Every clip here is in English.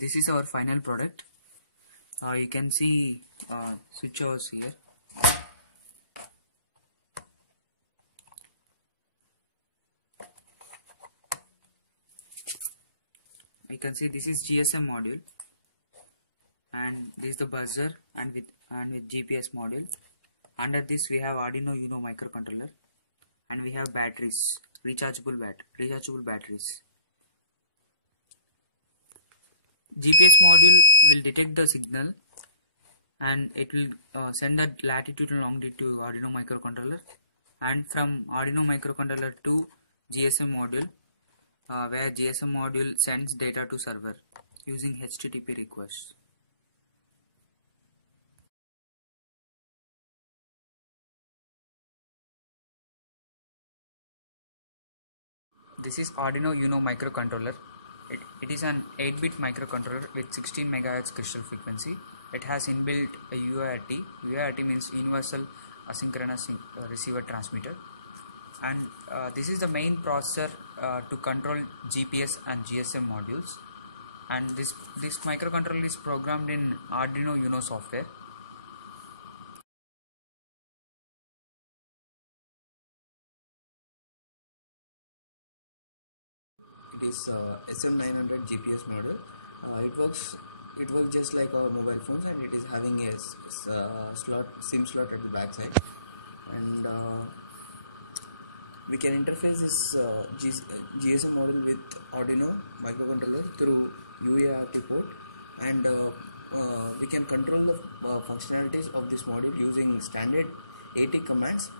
This is our final product. You can see switch overs here. You can see this is GSM module, and this is the buzzer, and with GPS module. Under this we have Arduino Uno microcontroller, and we have batteries, rechargeable batteries. GPS module will detect the signal, and it will send the latitude and longitude to Arduino microcontroller, and from Arduino microcontroller to GSM module, where GSM module sends data to server using HTTP requests. This is Arduino Uno microcontroller. It is an 8-bit microcontroller with 16 MHz crystal frequency. It has inbuilt a UART. UART means Universal Asynchronous Receiver Transmitter. And this is the main processor to control GPS and GSM modules. And this microcontroller is programmed in Arduino Uno software. It is SM900 GPS model. It works just like our mobile phones, and it is having a SIM slot at the back side, and we can interface this GSM model with Arduino microcontroller through UART port, and we can control the functionalities of this module using standard AT commands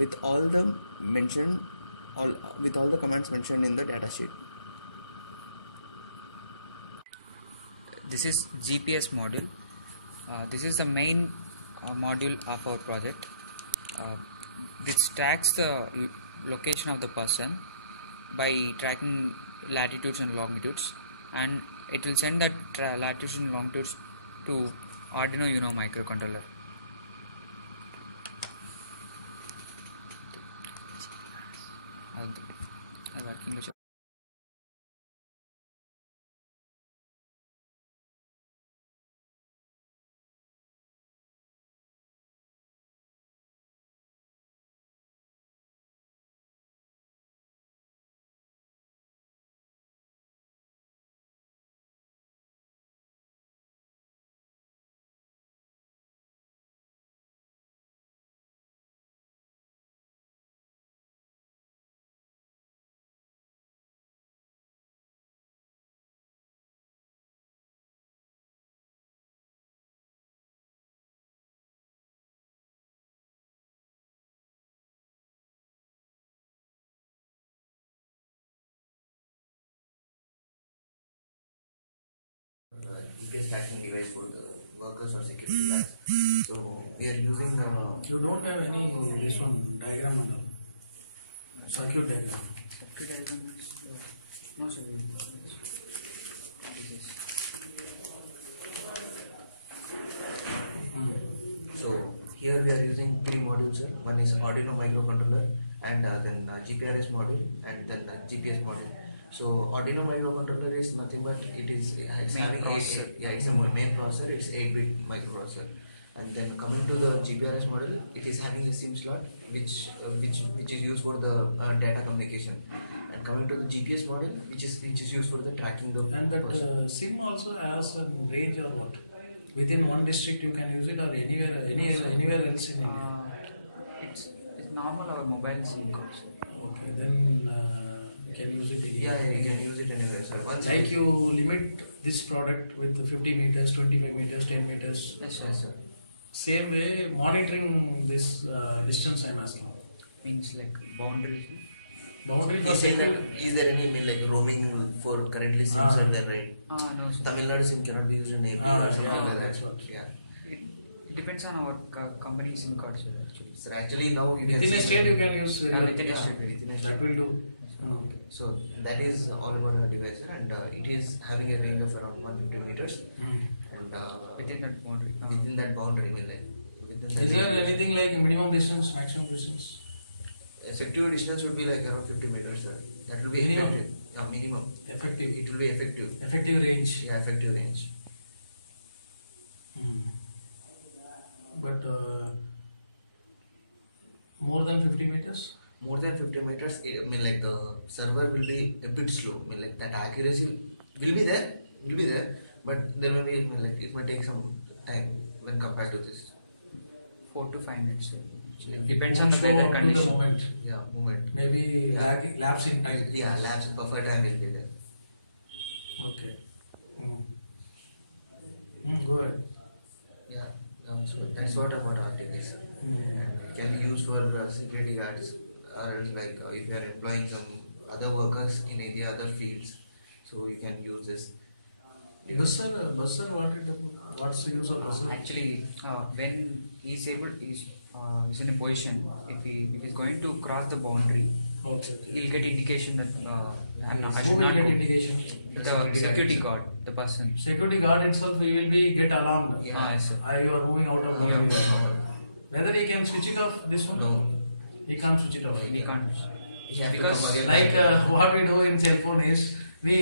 with all the commands mentioned in the datasheet. This is GPS module. This is the main module of our project. This tracks the location of the person by tracking latitudes and longitudes, and it will send that latitudes and longitudes to Arduino Uno microcontroller. GPS tracking device for the workers or security guards. So we are using. You don't have any this one diagram at all. Circuit diagram. Circuit diagram is no circuit. So here we are using three modules, sir. One is Arduino microcontroller, and then GPRS module, and then GPS module. So Arduino microcontroller is nothing but it's having processor. it's a main processor. It's 8-bit microprocessor. And then coming to the GPRS model, it is having a SIM slot which is used for the data communication. And coming to the GPS model, which is used for the tracking the And that SIM also has a range or what? Within one district you can use it, or anywhere else in India. It's normal our mobile SIM card. Okay, then you can use it anywhere. Yeah, you can use it anywhere, sir. Like you limit this product with 50 meters, 25 meters, 10 meters. Yes, sir. Same way, monitoring this distance I'm asking. Means like boundary. Boundary You say that is there any like roaming for currently SIMs are there, right? No, sir. Tamil Nadu SIM cannot be used in AP or something like that. That's what. Yeah. It depends on our company SIM card, sir, actually. So actually now you can Within a state you can use. Within a state. within a That state. will do. Okay. So that is all about our device, and it is having a range of around 150 meters, and Within that boundary. within that boundary, within that Is there anything like minimum distance, maximum distance? effective distance would be like around 50 meters, sir. That will be Minimum? effective. minimum. Effective. It will be effective. Effective range. Yeah, effective range. But more than 50 meters? More than 50 meters, I mean like the server will be a bit slow. I mean like that accuracy will be there, but there may be, I mean like it might take some time when compared to this. 4 to 5 minutes. Depends on the Slow weather up to the condition. moment. Yeah, movement. Maybe Yeah. lapse in time. Yeah, lapse buffer time will be there. Okay. Go ahead. Yeah, so that's what about Arctic is. And it can be used for security guards, or else like if you are employing some other workers in any other fields, so you can use this. Buzzer, what's the use of buzzer? Actually, when he's in a position, if he is going to cross the boundary, Okay. he'll get indication that I Who should will not get go. indication? The security guard, the person. Security guard himself, he will be get alarmed. Yeah. Yes, sir. You are moving out of the Yeah. area. Whether he can switch it off, this one? No. He can't switch it off. We can't. Yeah, Because Like what we do in cell phone is, we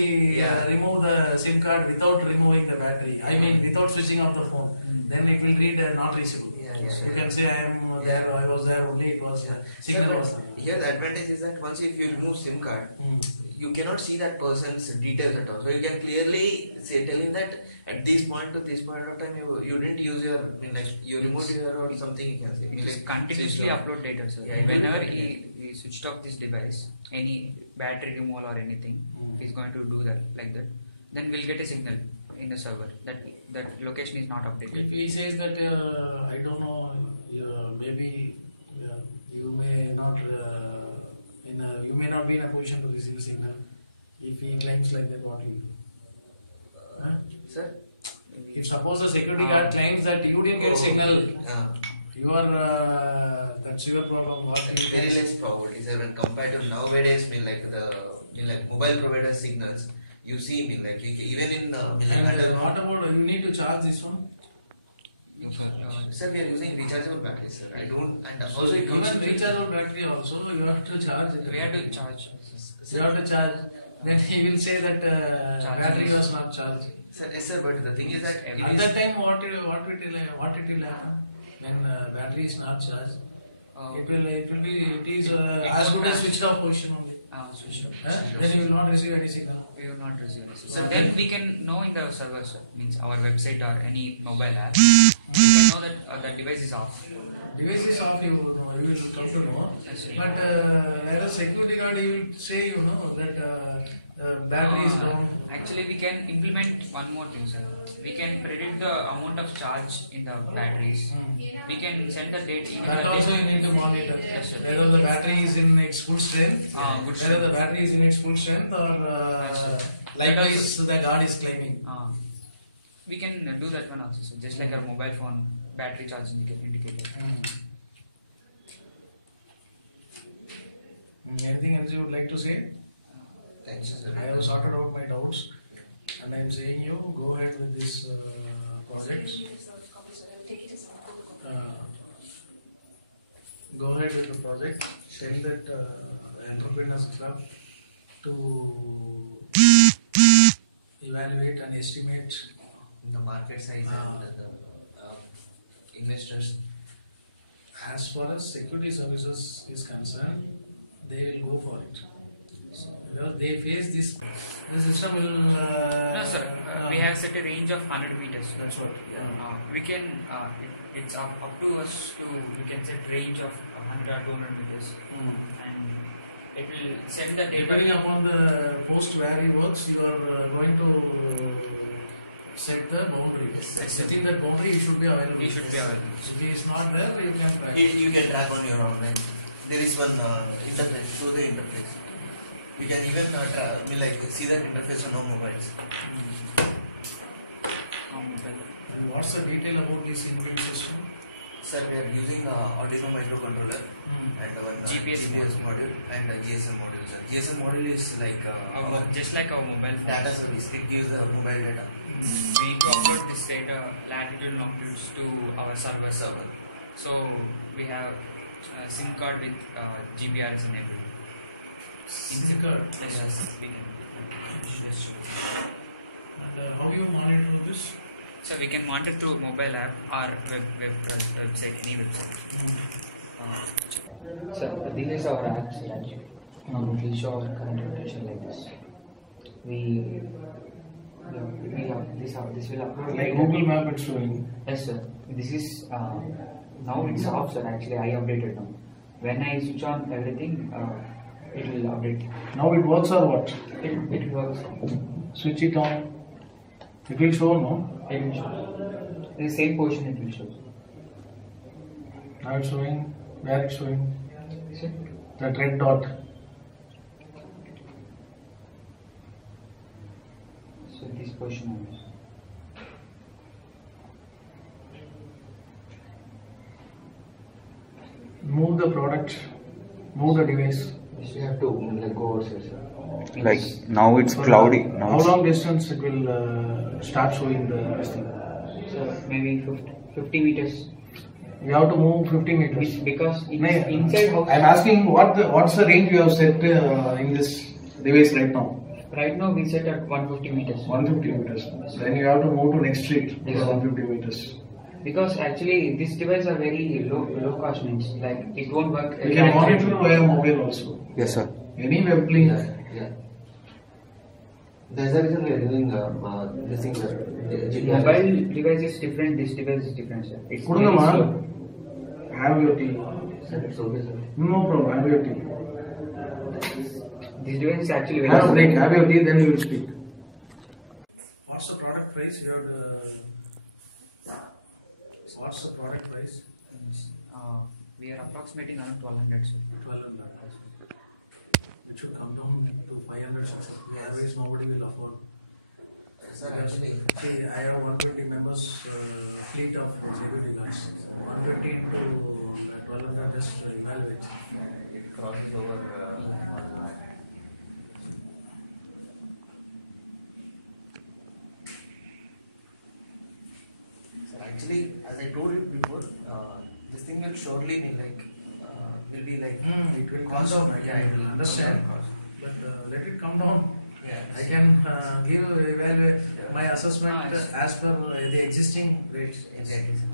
remove the SIM card without removing the battery. I mean, without switching off the phone. Then it will read not reachable. Yeah. You can say I am there, I was there only, it was signal was there. Here the advantage is that once if you remove SIM card, you cannot see that person's details at all. So you can clearly say telling that at this point to this point of time you didn't use your, I mean like you removed your or something, you can say. He just Like, continuously switch upload data, sir. Yeah. Whenever he switched off this device, any battery removal or anything, he's going to do that like that. Then we'll get a signal in the server that location is not updated. If he says that, I don't know, maybe you may not you may not be in a position to receive signal. If he claims like that, what will you do? Huh? Sir? If suppose the security guard claims that you didn't get signal, you are that's your problem. What will you Very do? less probability, sir, when compared to nowadays, I mean like mobile provider signals, you see, I mean like even in And what about you need to charge this one? sir, we are using rechargeable batteries, sir. I don't, and also So it comes even rechargeable battery also you have to charge it. We have to charge. You have to charge. Then he will say that battery was not charged. Sir, yes, sir, but the thing is that it At is- that time, what it will happen when battery is not charged? It is as good as switched off position only. Switched off. Then you will not receive any signal. We will not receive it. So So then we can know in the server, sir, means our website or any mobile app, we can know that the device is off. Device is off, you will come to know. Yes, But as a security guard, he will say that battery is down. Actually, we can implement one more thing, sir. We can predict the amount of charge in the batteries. We can send the date. That also you need to monitor. Yes, sir. Whether the battery is in its full strength, Good whether strength. the battery is in its full strength, or Yes, sir. likewise the guard is claiming. We can do that one also, sir. Just like our mobile phone battery charge indicator. Anything else you would like to say? Thanks, sir. I have sorted out my doubts, and I am saying you go ahead with this project. Go ahead with the project. Tell that entrepreneurs club to evaluate and estimate. The market size and the investors. As far as security services is concerned, they will go for it. Because they face this, the system will. No, sir. We have set a range of 100 meters. That's what. We can. It's up to us to. We can set range of 100 or 200 meters, and it will send the data. Depending upon the post where he works, you are going to set the boundary. Yes, Within that boundary, you should be available. We should be available. If he is not there, you can try. You can track on your own. Right? There is one interface through the interface. You can even see that interface on our mobiles. And what's the detail about this inbuilt system? Sir, we are using Arduino microcontroller and one GPS module and a GSM module. Sir. GSM module is like Just like our mobile phone. data service. It gives the mobile data. We upload this data latitude and longitude to our server. So we have a SIM card with GPRS enabled. SIM card. Yes, we can. Yes. And how do you monitor this? So we can monitor through mobile app or website, any website. So this is our apps actually. It will show our current temperature like this. We this will upload Like Google Map it's showing. Yes sir. This is now it's off sir. Actually I updated now. When I switch on everything, it will update. Now it works or what? It works. Switch it on. It will show, no? It will show. In the same position it will show. Now it's showing. Where it's showing? Sir? That red dot. So this position only. Move the product. Move the device. You have to like go outside sir. Like now it's cloudy. Now How it's long distance it will start showing this thing? So maybe 50 meters. You have to move 50 meters. Because it's No, inside house. I'm asking what's the range you have set in this device right now? Right now we set at 150 meters. 150 meters. Then you have to move to next street. This Yes. 150 meters. Because actually this device are very low cost means like it won't work. You can monitor via mobile also. yes sir. Any web link. Yeah. That's the reason we are doing this thing, sir. Mobile device is different. This device is different, sir. It's very Kudunga slow. ma, have your tea. Sir, it's okay, sir. No problem, have your tea. This device is actually very Have a slow. break, have your tea, then you will speak. What's the product price? What's the product price? We are approximating around 1200. So. 1200. It should come down to 500. Otherwise, nobody will afford. Sir, actually, See, I have 120 members fleet of security guards. 120 into 1200, just evaluate. it crosses over on the line. Sir, actually, as I told you before, this thing will surely be like, will be like, It will come cost. down, I Yeah, it can will understand. come down cost. But let it come down. Yeah. I can give evaluate my assessment Nice. as per the existing rates. Exactly, sir.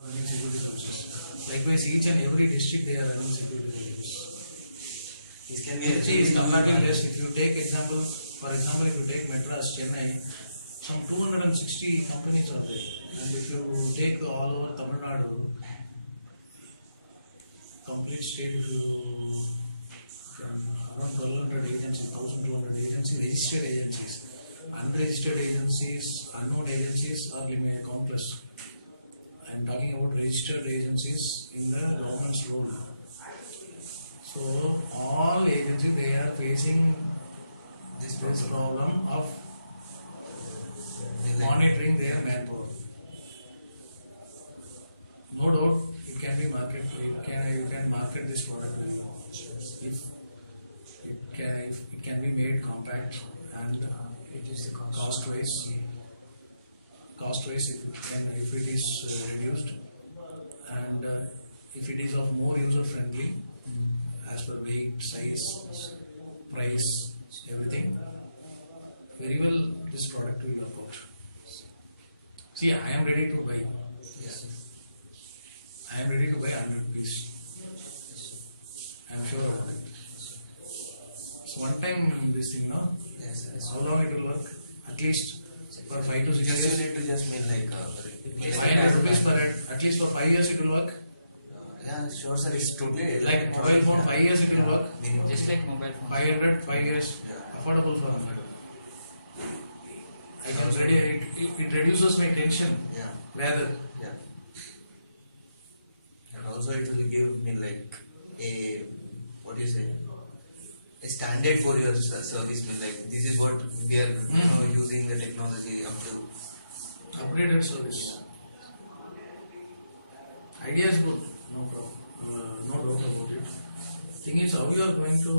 Running security services. Likewise, each and every district they are running security services. This can be It is comparatively less. If you take example, for example, if you take Madras, Chennai, some 260 companies are there. And if you take all over Tamil Nadu, complete state, if you around 1200 agencies, 1200 agencies, registered agencies, unregistered agencies, unknown agencies are countless. I am talking about registered agencies in the government's role. So all agencies they are facing this problem of monitoring their manpower. No doubt it can be market. You can market this product very well. If it can be made compact and reduce the cost wise. Cost wise, if it is reduced and if it is of more user friendly as per weight, size, price, everything, very well this product will work out. See, I am ready to buy. Yes. I I am ready to buy 100 rupees. I am sure of it. So one time this thing, no? Yes, yes. How long it will work? At least for 5 to 6 Just years. you need to just mean like 500 rupees per head. At least for 5 years it will work. yeah, sure sir, it's totally Like mobile phone, 5 years it will work. minimum. Just like mobile phone. 500, 5 years. Yeah. Affordable for me. I can ready, it reduces my tension. Yeah, Rather. yeah. And also it will give me like a, what do you say, a standard for your service. Mean like this is what we are using the technology up to. Upgraded service. Idea is good, no problem, no doubt about it. Thing is, how you are going to,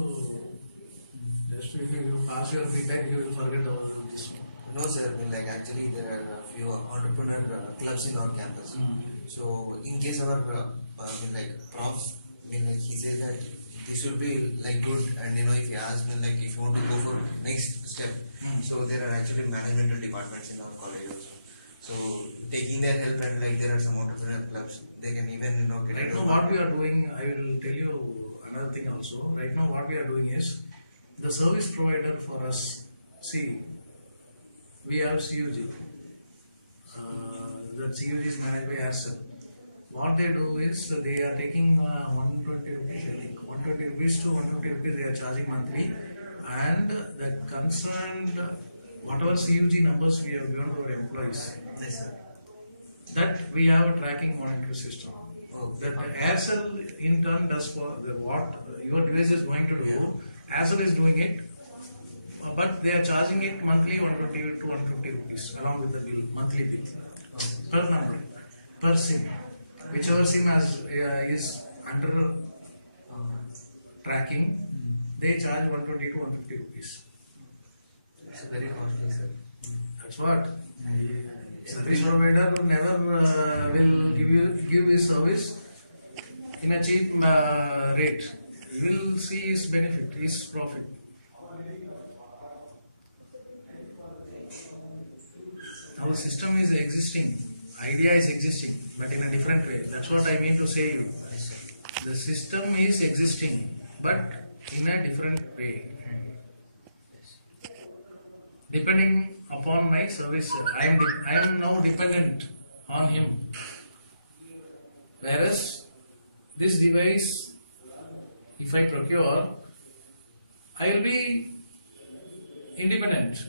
just if you pass your feedback, you will forget about this. No sir, I mean like actually there are a few entrepreneur clubs in our campus. So in case our I mean like prof, I mean like he said that this should be like good, and if you ask me like if you want to go for next step, so there are actually managerial departments in our college also. So taking their help, and like there are some entrepreneur clubs, they can even get Right into now what we are doing, I will tell you another thing also. Right now what we are doing is, the service provider for us, see, we have CUG. That CUG is managed by Aircel. What they do is, they are taking 120 rupees, I think, 120 rupees to 150 rupees they are charging monthly, and the concerned, whatever CUG numbers we have given to our employees, Yes, sir. that we have a tracking monitoring system. Oh, That Aircel in turn does for what your device is going to do. Aircel is doing it, but they are charging it monthly 120 to 150 rupees along with the bill, monthly bill per number, per SIM. Whichever SIM is under tracking, they charge 120 to 150 rupees. It's very costly, sir. That's what. Service provider never will give his service in a cheap rate. He will see his benefit, his profit. Our system is existing, idea is existing, but in a different way. That's what I mean to say you. The system is existing, but in a different way. Depending upon my service, I am now dependent on him. Whereas this device, if I procure, I will be independent.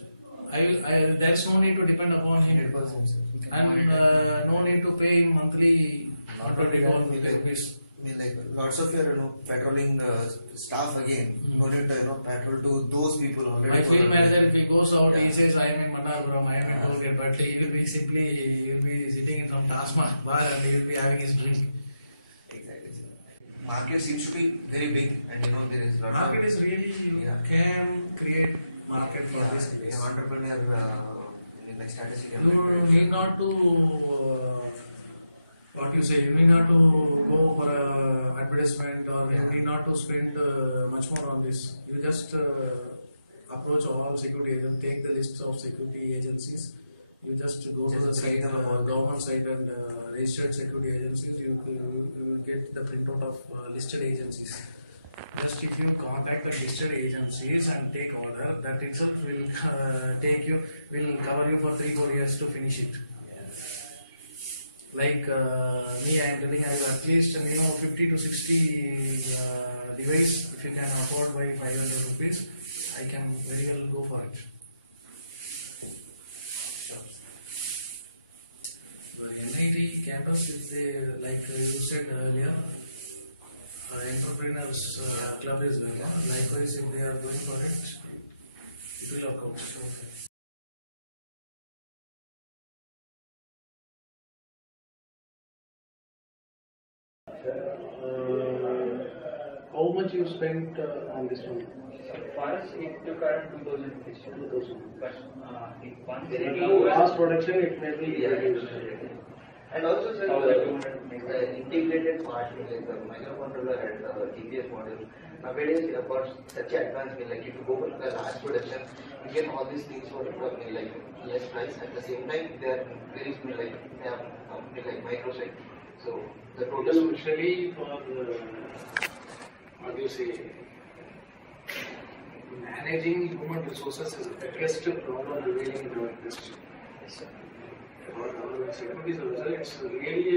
There is no need to depend upon him, and no need to pay him monthly 124 rupees. I mean like lots of your patrolling staff again. No need to patrol to those people already. My field manager, if he goes out, he says, I am in Mandapuram, I am in Colgate, but he will be sitting in some Tasman bar and he will be having his drink. Exactly. Market seems to be very big, and there is lot Market of is really, you can create market for this place. entrepreneur like strategy. You need not to, what you say, you need not to go for a advertisement, or you need not to spend much more on this. You just approach all security agents, take the list of security agencies. You just go to the site, government site, and registered security agencies. You will get the printout of listed agencies. Just if you contact the listed agencies and take order, that itself will will cover you for 3-4 years to finish it. Like me, I am telling, I will at least 50 to 60 device. If you can afford by 500 rupees, I can very well go for it. NIT campus, if they, like you said earlier, entrepreneurs club is well. Likewise, if they are going for it, it will work out. How much you spent on this one? For us, it took around 2,000 rupees. 2,000. But if once Mass production, it may be reduced. And also, sir, 1,200 the integrated part, like the microcontroller and the GPS module, nowadays you have got such advanced, like if you go for the large production, you get all these things for like less price. At the same time, they are very small, like they have like microsite. So the total functionally for what do you say, managing human resources is the biggest problem revealing in our industry. For our security services, it's really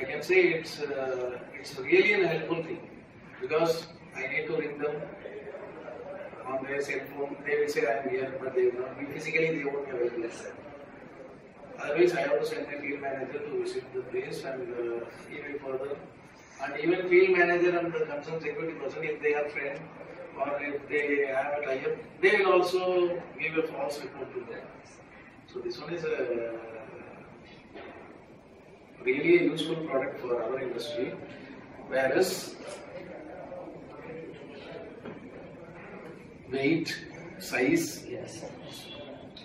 I can say it's really a helpful thing, because I need to ring them on their cell phone. They will say I am here, but they will not be physically, they won't be available. Otherwise, I have to send the field manager to visit the place and even further. And even field manager and the concerned security person, if they are friend or if they have a tie-up, they will also give a false report to them. So this one is really a useful product for our industry. Whereas weight, size,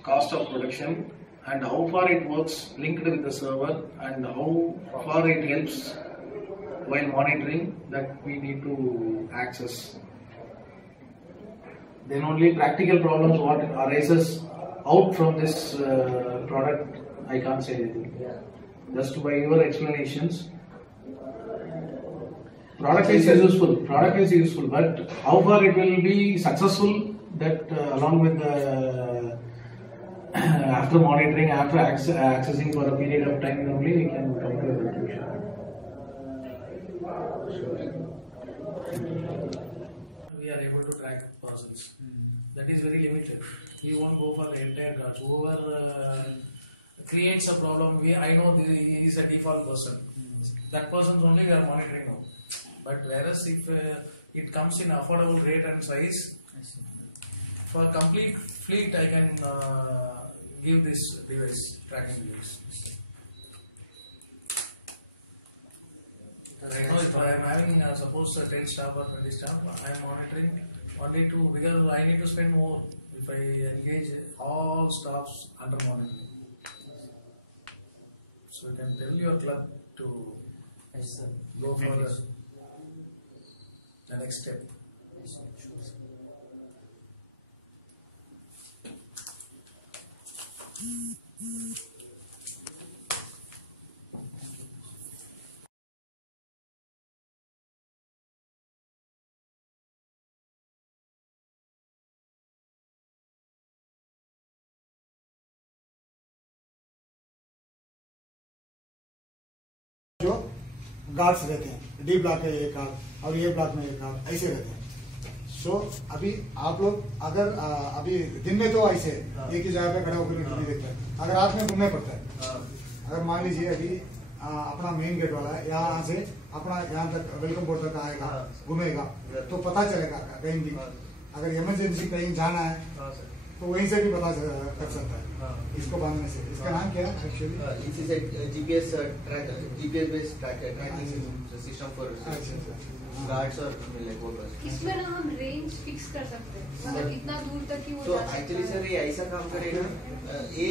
cost of production, and how far it works linked with the server, and how far it helps while monitoring, that we need to access. Then only practical problems what arises out from this product, I can't say anything. Just by your explanations, product is useful, but how far it will be successful, that along with the after monitoring, after accessing for a period of time only, we can come to a conclusion. We are able to track persons. That is very limited. We won't go for the entire guards. Whoever creates a problem, I know he is a default person. That person only we are monitoring now. But whereas if it comes in affordable rate and size, for complete fleet I can give this device, tracking device. Right now, if I am having suppose 10 staff or 20 staff, I am monitoring only two, because I need to spend more if I engage all staffs under monitoring. So you can tell your club to go for the next step. जो guards रहते हैं, D block में एक guard और ये block में एक guard, ऐसे रहते हैं। सो अभी आप लोग अगर अभी दिन में तो ऐसे एक ही जगह पे खड़ा होकर ड्यूटी देखते हैं, अगर रात में घूमना पड़ता है। अगर मान लीजिए अभी अपना मेन गेट वाला है, यहाँ से अपना यहाँ तक वेलकम बोर्ड तक आएगा, घूमेगा, तो पता चलेगा कहीं भी। अगर इमरजेंसी कहीं जाना है तो वहीं से भी पता कर सकता है इसको बांधने से। इसका नाम क्या है actually? It is a GPS based tracking system for guards or like workers. इसमें ना हम रेंज फिक्स कर सकते हैं, मतलब कितना दूर तक की वो तो जा सकता है। एक्चुअली सर ये ऐसा काम करेगा, ये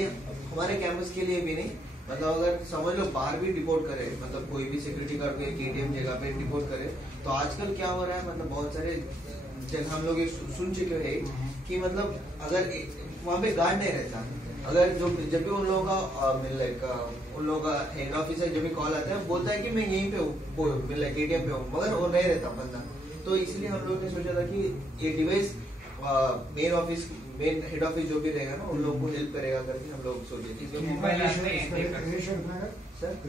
हमारे कैंपस के लिए भी नहीं, मतलब अगर समझ लो बाहर भी डिपोर्ट करे, मतलब कोई भी सिक्योरिटी गार्ड को KTM जगह पे डिपोर्ट करे, तो आजकल क्या हो रहा है, मतलब बहुत सारे जब हम लोग सुन चुके हैं कि मतलब अगर वहाँ पे गार्ड नहीं रहता, अगर जब भी उन लोगों का उन लोगों का हेड ऑफिस है, जब भी कॉल आता है बोलता है कि मैं यहीं पे हूँ, ATM पे हूँ, मगर वो नहीं रहता बंदा। तो इसलिए हम लोग ने सोचा था कि ये डिवाइस मेन हेड ऑफिस जो भी रहेगा ना, उन लोगों को हेल्प करेगा करके हम लोग सोचे।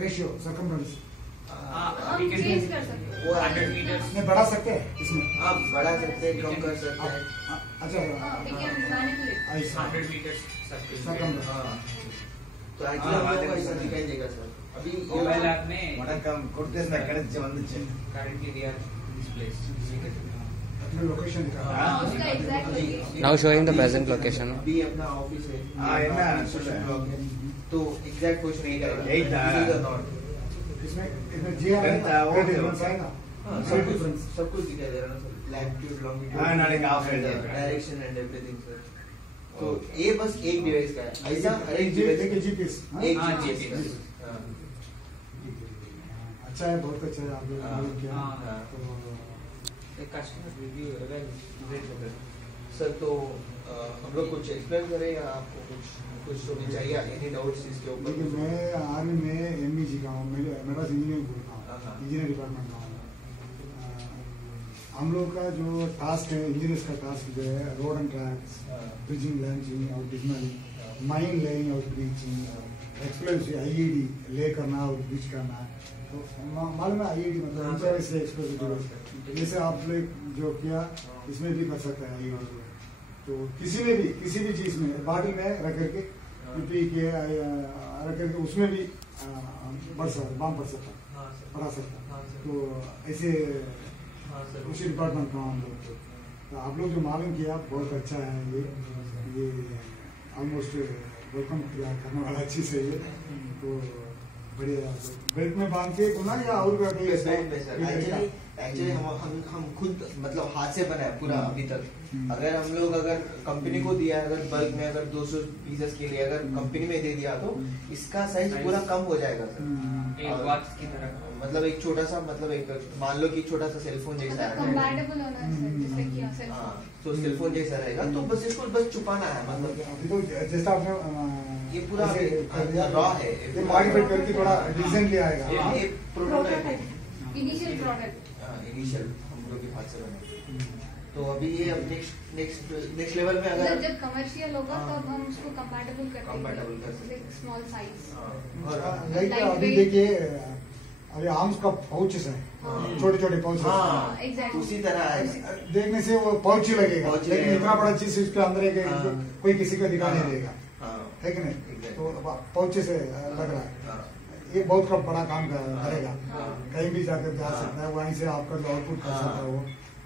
रेशियो सर्कमफ्रेंस हम चेंज कर सकते हैं, वो 100 मीटर में बढ़ा सकते हैं इसमें। आप बढ़ा सकते हैं, कम कर सकते हैं। अच्छा, we can manipulate. 100 meters circumference. तो एक्चुअली हम लोग को ऐसा दिखाई देगा सर। अभी मोबाइल ऐप में வணக்கம் கொடுத்தேன் கரெக்ட் வந்துச்சு currently we are this place. अपना लोकेशन दिखा। उसका exact location. Now showing the present location. अभी अपना ऑफिस है, என்ன सोशल ब्लॉक है, तो एग्जैक्ट क्वेश्चन 8 8 आएगा। इसमें जी आएगा, सब कुछ दिखाई दे रहा है ना सर, लैटिट्यूड लॉन्गिट्यूड, नाளைக்கு ऑफ है डायरेक्शन एंड एवरीथिंग सर। तो ये बस एक डिवाइस का है, ऐसा हर एक डिवाइस एक जीपीएस। एक जीपीएस। अच्छा है, बहुत अच्छा है, आप लोग किया। हाँ। तो The customer review सर तो हम लोग कुछ एक्सप्लेन करें या आपको कुछ तो भी चाहिए, एनी डाउट्स इसके ऊपर? देखिए मैं आर्मी में MBG का हूँ, मेरा इंजीनियरिंग बोल रहा हूँ, इंजीनियरिंग डिपार्टमेंट का हूँ। हम लोग का जो टास्क है, इंजीनियर्स का टास्क जो है रोड एंड ट्रैक्स, ब्रिजिंग, लैंचिंग और डिजनलिंग, माइन लेइंग और ब्रीचिंग, एक्सप्लोसिव IED ले करना और ब्रीच करना। तो मालूम है IED मतलब इंटरवेस्ट एक्सप्लोसिव डिवाइस, जैसे आप लोग जो किया इसमें भी कर सकता है IED। तो किसी भी चीज में बॉटल में रख करके पी के रख करके उसमें भी बढ़ सकता, बम पड़ सकता, बढ़ा सकता। तो ऐसे उसी डिपार्टमेंट का हम लोग। तो आप लोग जो मालूम किया बहुत अच्छा है, ये ऑलमोस्ट वेलकम किया करने वाला चीज है ये। तो बढ़िया बेल्ट में बांध के बोला या और एक्चुअली हम खुद मतलब हाथ से बनाए पूरा अभी तक। अगर हम लोग अगर कंपनी को दिया, अगर बल्क में अगर 200 पीसेस के लिए अगर कंपनी में दे दिया तो इसका साइज पूरा कम हो जाएगा सर, एक बॉक्स की तरह। मतलब एक छोटा सा, मतलब एक मान लो कि छोटा सा सेलफोन जैसा है, कंपैटिबल होना है सर, जैसे कि हाँ, तो सेलफोन जैसा रहेगा। तो बस इसको बस छुपाना है, मतलब अभी तो जैसा आपने ये पूरा रॉ है, मॉडिफाई करके थोड़ा डिसेंटली आएगा। ये प्रोटोटाइप इनिशियल प्रोडक्ट इनिशियल हम लोग के हाथ से बने। तो अभी ये अब नेक्स्ट लेवल में अगर जब कमर्शियल होगा तब हम उसको कंपैटिबल कर सकते हैं, स्मॉल साइज। और अभी देखिए अभी आर्म्स का पाउचेस है, छोटे छोटे पाउचेस, एग्जैक्टली उसी तरह है। देखने से वो पाउच ही लगेगा, लेकिन इतना बड़ा चीज उसके अंदर है कि कोई किसी को दिखा नहीं देगा, है कि नहीं? तो पाउचेस लग रहा है, ये बहुत बड़ा काम करेगा, कहीं भी जाकर जा सकता है, वहीं से आपका जो आउटपुट कर सकता है वो।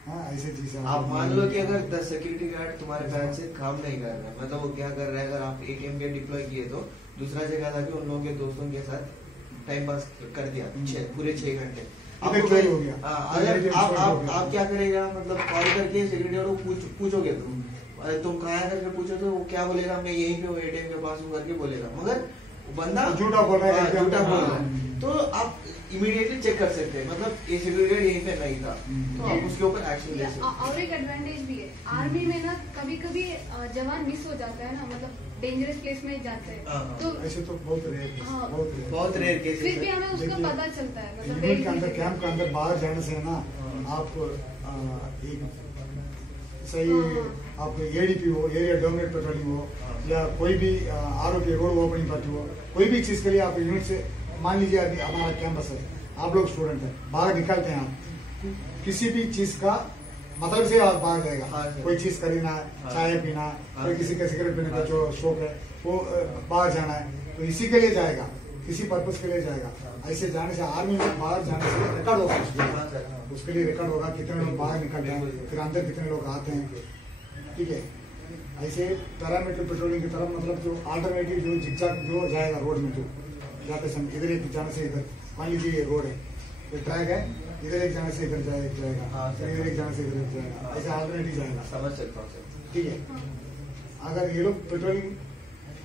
ऐसे चीजें आप मान लो कि अगर 10 सिक्योरिटी गार्ड तुम्हारे बैग से काम नहीं कर रहे, मतलब वो क्या कर रहे हैं, अगर आप ATM के डिप्लॉय किए तो दूसरा जगह जाके उन लोगों के दोस्तों के साथ टाइम पास कर दिया पूरे 6 घंटे, आपको हो गया। अगर आप क्या करेगा, मतलब कॉल करके सिक्योरिटी गार्ड को पूछोगे तुम कहाँ करके पूछो तो वो क्या बोलेगा, मैं यहीं पे ATM के पास हूँ करके बोलेगा, मगर बंदा झूठा बोल रहा है, झूठा बोल रहा है। तो आप इमीडिएटली चेक कर सकते हैं, मतलब ये सिक्योरिटी गार्ड यहीं पे नहीं था, तो आप उसके ऊपर एक्शन ले सकते हैं। और एक एडवांटेज भी है आर्मी में ना, कभी कभी जवान मिस हो जाता है ना, मतलब डेंजरस प्लेस में जाते हैं, तो ऐसे तो बहुत रेयर केस, फिर भी हमें उसका पता चलता है, मतलब के अंदर कैंप के अंदर बाहर जाने से ना आप एक सही आप ADP हो, एरिया डोमिनेट पेट्रोलिंग हो, या कोई भी ROP रोड ओपनिंग पार्टी हो, कोई भी चीज के लिए आप यूनिट से, मान लीजिए अभी हमारा कैंपस है, आप लोग स्टूडेंट हैं, बाहर निकलते हैं, आप किसी भी चीज का मतलब से आप बाहर जाएगा, कोई चीज खरीदना है, चाय पीना है, कोई किसी का सिगरेट पीने का जो शौक है वो बाहर जाना है, तो इसी के लिए जाएगा, किसी पर्पज के लिए जाएगा। ऐसे जाने से आर्मी में बाहर जाने से रिकॉर्ड होगा, उसके लिए रिकॉर्ड होगा कितने लोग बाहर निकल रहे हैं, फिर अंदर कितने लोग आते हैं, ठीक है। ऐसे पैरामीटर पेट्रोलिंग की तरफ, मतलब जो अल्टरनेटिव जो जिगजैग जो जाएगा रोड में, जो जाते समय इधर एक जाने से इधर, मान लीजिए ये रोड है, ये ट्रैक है, इधर एक जाने से इधर जाएगा, इधर एक जाने से इधर जाएगा, ऐसे अल्टरनेटिव जाएगा, समझ सकता हूँ सर, ठीक है। अगर ये लोग पेट्रोलिंग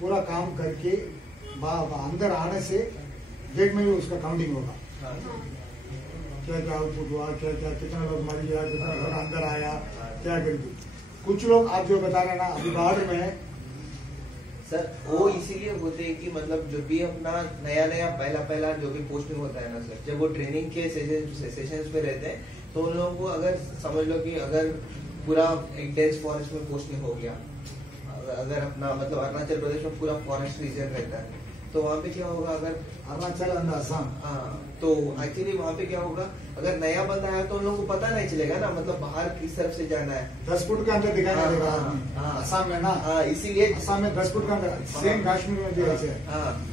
पूरा काम करके अंदर आने से गेट में भी उसका काउंटिंग होगा, क्या क्या आउटपुट हुआ, क्या क्या कितना लोग मर गया, कितना लोग अंदर आया, क्या करके। कुछ लोग आप जो बता रहे हैं ना अभी बॉर्डर में सर, वो इसीलिए होते हैं कि मतलब जो भी अपना नया पहला जो भी पोस्टिंग होता है ना सर, जब वो ट्रेनिंग के सेशंस पे रहते हैं तो उन लोगों को अगर समझ लो कि अगर पूरा एक डेंस फॉरेस्ट में पोस्टिंग हो गया, अगर अपना मतलब अरुणाचल प्रदेश में पूरा फॉरेस्ट रीजन रहता है, तो वहाँ पे क्या होगा, अगर अरुणाचल अंदर असम, तो एक्चुअली वहाँ पे क्या होगा, अगर नया बंदा है तो उन लोगों को पता नहीं चलेगा ना, मतलब बाहर किस तरफ से जाना है, 10 फुट के अंदर दिखाई नहीं देगा असम में ना, इसीलिए असम में 10 फुट के अंदर, सेम कश्मीर में भी ऐसे है,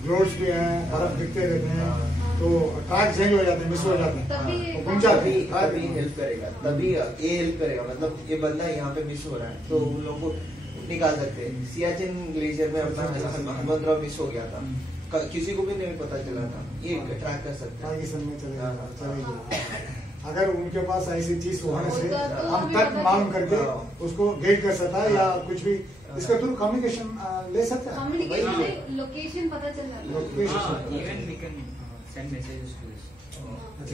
रोड्स भी है, बर्फ दिखते रहते हैं, तो ट्रैक चेंज हो जाते हैं, मिस हो जाते हैं, तभी हेल्प करेगा, तभी ये हेल्प करेगा, मतलब ये बंदा यहाँ पे मिस हो रहा है तो उन लोगों को निकाल सकते हैं। सियाचिन ग्लेशियर में अपना हनुमंतराव मिस हो गया था, किसी को भी नहीं पता चला था, ये ट्रैक कर सकते हैं। अगर उनके पास ऐसी चीज होने से हम तक मालूम करके उसको गेट कर सकता है, या कुछ भी इसका थ्रू कम्युनिकेशन ले सकते हैं, लोकेशन पता चल रहा है, even we can send messages to this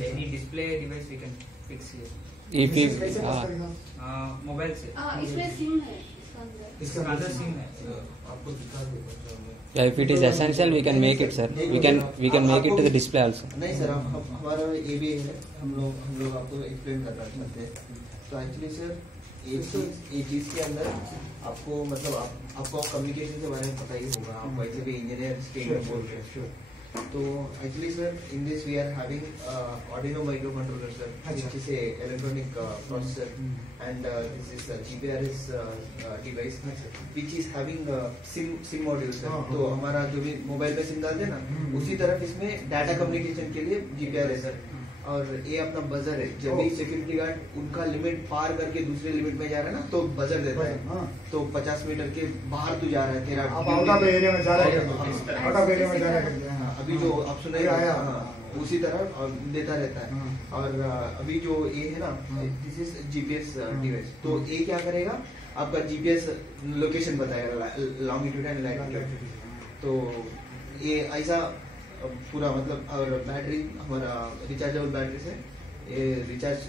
any display device we can fix here. If message it, कैसे पास करेगा? मोबाइल से इसमें सिम है इसका अंदर। इसका अदर सिम है। आपको दिखा दो yeah, if it is essential, we can make it, sir. We can make it to the display also. नहीं सर, हमारा ये भी है, हम लोग आपको एक्सप्लेन करना चाहते हैं। तो एक्चुअली सर ये चीज़ के अंदर आपको मतलब आपको कम्युनिकेशन के बारे में पता ही होगा, आप वैसे भी इंजीनियर स्ट्रीम में बोल रहे हैं। तो actually sir in this we are having Arduino microcontroller sir, which is a electronic processor, and this is a GPRS device which is having SIM module sir. तो हमारा जो भी मोबाइल पे सिम डालते हैं ना, उसी तरफ इसमें डाटा कम्युनिकेशन के लिए GPRS है सर। और ये अपना बजर है, जब भी सिक्योरिटी गार्ड उनका लिमिट पार करके दूसरे लिमिट में जा रहा है ना, तो बजर देता है। तो 50 मीटर के बाहर तू जा रहा है, तेरा आउट ऑफ एरिया में जा रहा है, आउट ऑफ एरिया में जा रहा है। अभी जो आप सुन रहे हैं उसी तरह देता रहता है। और अभी जो ये है ना, दिस इज जीपीएस डिवाइस। तो ये क्या करेगा, आपका जीपीएस लोकेशन बताएगा, लॉन्गिट्यूड एंड लैटिट्यूड। तो ये ऐसा पूरा मतलब, और बैटरी हमारा रिचार्जेबल बैटरी से ये रिचार्ज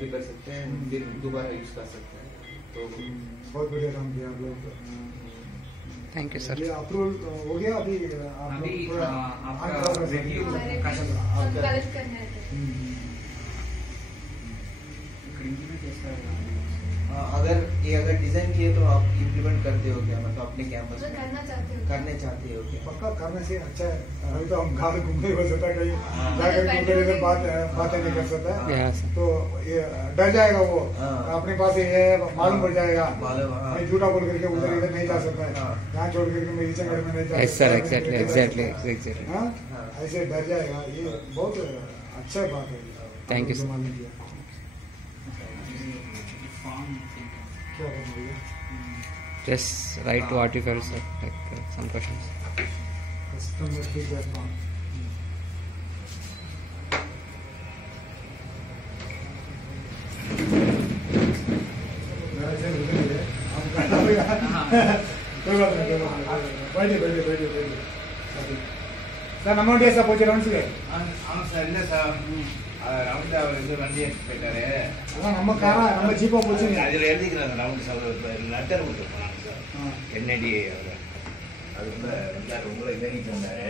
भी कर सकते हैं, फिर दोबारा यूज कर सकते हैं। तो बहुत बढ़िया काम किया आप लोग। Thank you, sir. ये अप्रूवल हो गया अभी? आपका रिव्यू सब कलेक्ट करना है। अगर डिजाइन किए तो आप इम्प्लीमेंट करते हो क्या, मतलब अपने कैंपस में करना चाहते हो क्या? पक्का करने से अच्छा है। अभी तो हम घर घूमने हो सकता है, कहीं जाकर घूमने बातें नहीं कर सकता, तो ये डर जाएगा वो, अपने पास ये मालूम पड़ जाएगा, मैं झूठा बोल करके उधर इधर नहीं जा सकता है, यहाँ छोड़ करके मैं रीचेगढ़ में नहीं जा सकता। Exactly. ऐसे डर जाएगा, ये बहुत अच्छा बात है। Thank you, sir. क्या करना है? Just write what you felt, sir. Like some questions. Customer feedback form. Sir amount ಎಷ್ಟು ಪೋಚಿ ರೌಂಡ್ಸ್ಗೆ? ಇಲ್ಲ ಸರ್, ರೌಂಡ್ ಇದು வண்டி எடுத்துட்டாரு. அதான் நம்ம கார நம்ம ஜீப்பா போச்சு. அதில் எழுதிக்கிறாங்க ரவுண்ட் லெட்டர் கொடுத்து போனாங்க சார், என்னடி அவர் அதுக்குள்ள எல்லாரும் உங்களை இறங்கிட்டு வந்தாரு,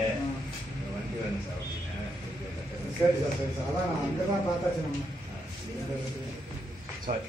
வண்டி வேணும் சார் அப்படின்னு. சரி சார், சரி சார், அதான் அங்கே தான் பார்த்தாச்சு நம்ம. சாரி.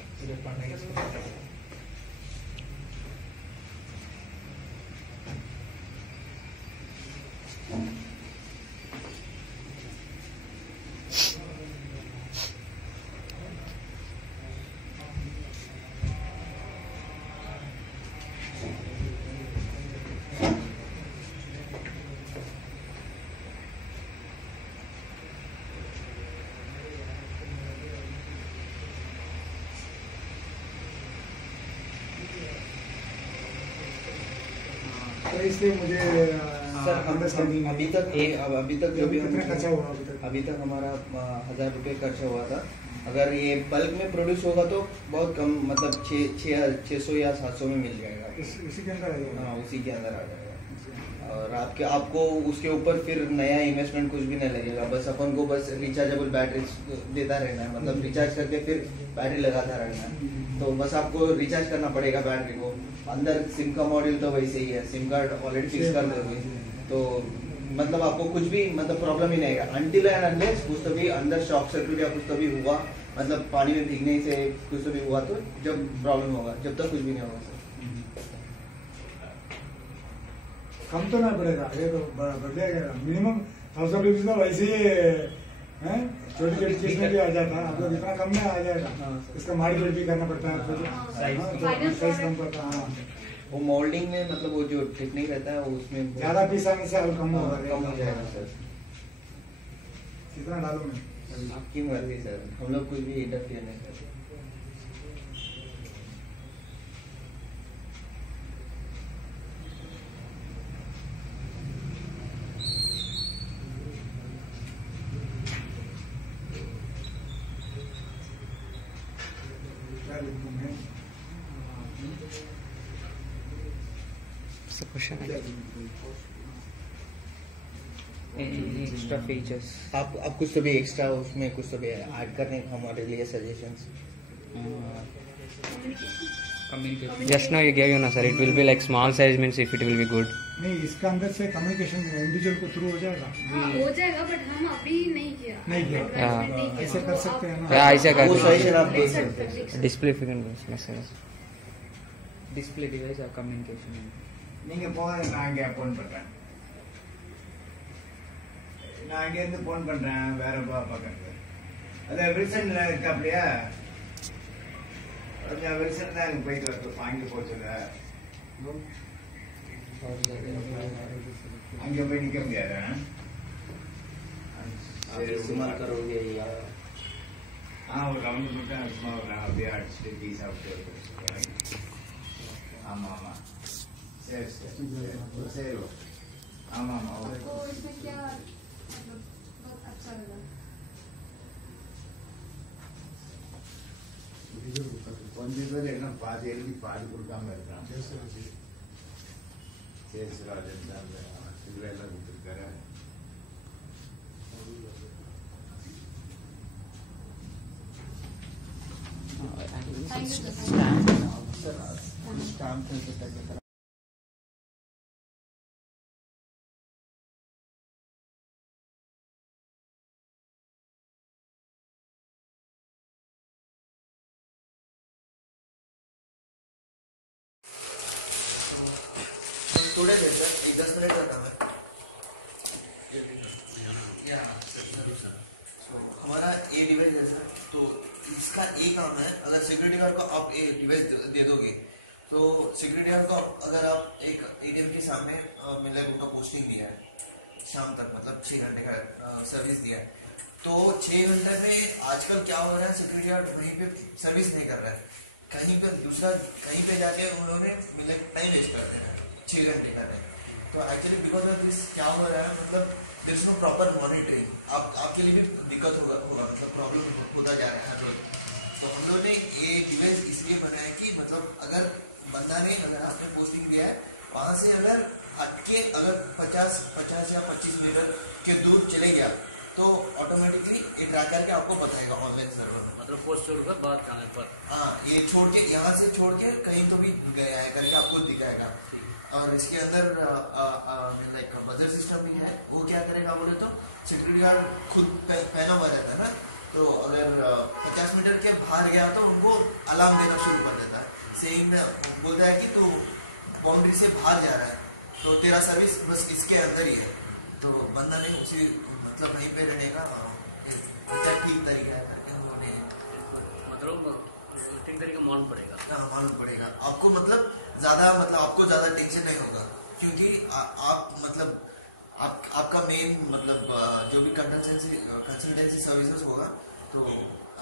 तो इसलिए मुझे सर अंडरस्टैंडिंग अभी तक जो भी कितना खर्चा हुआ अभी तक हमारा 1000 रुपये खर्चा हुआ था। अगर ये बल्क में प्रोड्यूस होगा तो बहुत कम, मतलब 600 या 700 में मिल जाएगा। उसी के अंदर आ जाएगा? हाँ, उसी के अंदर आ जाएगा। और आपको उसके ऊपर फिर नया इन्वेस्टमेंट कुछ भी नहीं लगेगा, बस अपन को बस रिचार्जेबल बैटरी देता रहना है, मतलब रिचार्ज करके फिर बैटरी लगाता रहना है। तो बस आपको रिचार्ज करना पड़ेगा बैटरी को। अंदर सिम का मॉड्यूल तो वैसे ही है, सिम कार्ड ऑलरेडी फिक्स कर दोगे, तो मतलब आपको कुछ भी मतलब प्रॉब्लम ही नहीं है। अनटिल एंड अनलेस कुछ तो भी अंदर शॉर्ट सर्किट या कुछ तो भी हुआ, मतलब पानी में भीगने से कुछ तो भी हुआ, तो जब प्रॉब्लम होगा, जब तक कुछ भी नहीं होगा सर। कम तो नहीं पड़ेगा, ये तो बढ़ जाएगा। मिनिमम 1000 रुपीज का वैसे ही छोटी छोटी चीज में भी आ जाता है, आप लोग इतना कम में आ जाएगा। इसका मॉडिफाइड भी करना पड़ता है, साइज कम पड़ता है। वो मोल्डिंग में मतलब वो जो टेक्निक रहता है उसमें ज्यादा पीस आने से और कम होगा, कम हो जाएगा सर। कितना डालूं मैं? आपकी मर्जी सर, हम लोग कुछ भी इंटरफेयर नहीं करते। What's the question? Extra features आप कुछ तो भी एक्स्ट्रा उसमें कुछ तो भी ऐड करने का हमारे लिए suggestions. Communication. Just now you gave you na sir. It will be like small size means if it will be good. नहीं, इसका अंदर से कम्युनिकेशन इंडिविजुअल को थ्रू हो जाएगा. हाँ हो जाएगा, बट हम अभी नहीं किया. नहीं किया. Advertisement नहीं ऐसे किया. कर सकते हैं ना. Yeah, ऐसा कर वो सकते सजेशन आप दे Next सकते हैं. step. Display if you can message. Display device or communication. நீங்க போங்க, நான் இங்கே ஃபோன் பண்றேன். நான் இங்கேருந்து ஃபோன் பண்றேன் வேற பக்கத்து. அது வில்சன்ல இருக்கு அப்படியா? கொஞ்சம் வில்சன் தான் எனக்கு போயிட்டு வரது வாங்கி போச்சுல. அங்கே போய் நிற்க முடியாது. சும்மா करोगे या ஒரு ரவுண்ட் போட்டு சும்மா ஒரு அப்படியே அடிச்சுட்டு டீ சாப்பிட்டு. ஆமா ஆமா சரி சரி சரி ஆமா ஆமா. आपको इसमें क्या मतलब बहुत अच्छा लगा? கொஞ்சம் பேர் என்ன பாதி எழுதி பாதி கொடுக்காம இருக்கான். சேசுராஜன் தான் சில்வையெல்லாம் கொடுத்துருக்காரு. स्टैम्प थोड़े देर सर, 10 मिनट का काम है. हमारा ए डिवाइस है सर, तो इसका ए काम है. अगर सिक्योरिटी गार्ड को आप ए डिवाइस दे दोगे तो सिक्योरिटी गार्ड को अगर आप एक एटीएम के सामने मतलब उनका पोस्टिंग दिया है शाम तक, मतलब 6 घंटे का सर्विस दिया है, तो 6 घंटे में आजकल क्या हो रहा है, सिक्योरिटी गार्ड वहीं पे सर्विस नहीं कर रहा है, कहीं पे दूसरा कहीं पे जाके उन्होंने मतलब टाइम वेस्ट कर देना है 6 घंटे का टाइम. तो एक्चुअली बिकॉज ऑफ दिस क्या हो रहा है, मतलब there is no proper monitoring. आपके लिए भी दिक्कत होगा मतलब प्रॉब्लम होता जा रहा है हर रोज. तो हम लोगों ने ये डिवाइस इसलिए बनाया कि मतलब अगर बंदा ने, अगर आपने पोस्टिंग दिया है वहां से अगर हट के अगर 50 या 25 मीटर के दूर चले गया तो ऑटोमेटिकली ये ट्रैक करके आपको बताएगा ऑनलाइन सर्वर में, मतलब पोस्ट छोड़कर बात करने पर. हाँ, ये छोड़ के यहाँ से छोड़ के कहीं तो भी गया है करके आपको दिखाएगा. और इसके अंदर लाइक बजर सिस्टम भी है. वो क्या करेगा बोले तो सिक्योरिटी गार्ड खुद पहना हुआ रहता है ना, तो अगर 50 मीटर के बाहर गया तो उनको अलार्म देना शुरू कर देता है. सेइंग बोलता है कि तू बाउंड्री से बाहर जा रहा है तो तेरा सर्विस बस इसके अंदर ही है. तो बंदा ने उसी मतलब वहीं पे रहने का ठीक तरीका है करके उन्होंने मतलब ठीक तरीके मालूम पड़ेगा. मालूम पड़ेगा आपको, मतलब ज्यादा मतलब आपको ज्यादा टेंशन नहीं होगा क्योंकि आप मतलब आपका मेन मतलब जो भी कंसल्टेंसी सर्विसेज होगा तो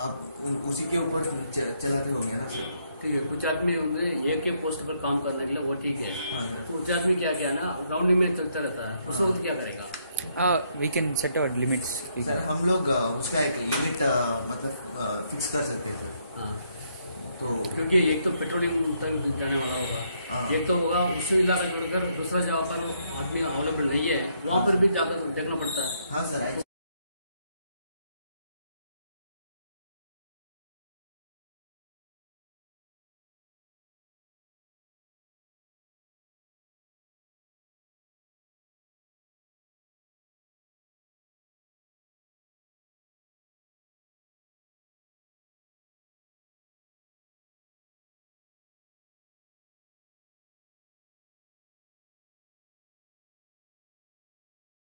आप उसी के ऊपर चलाते होंगे ना सर. ठीक है, कुछ आदमी होंगे एक पोस्ट पर काम करने के लिए, वो ठीक है. कुछ आदमी क्या क्या ना राउंडिंग में चलता रहता है, उस वक्त क्या करेगा? We can set our limits. Sir हम लोग उसका एक लिमिट मतलब फिक्स कर सकते हैं. तो क्योंकि एक तो पेट्रोलिंग तक जाने वाला होगा, एक तो होगा उसी इलाका छोड़कर दूसरा जगह पर आदमी अवेलेबल नहीं है, वहाँ पर भी जाकर देखना पड़ता है. हाँ सर.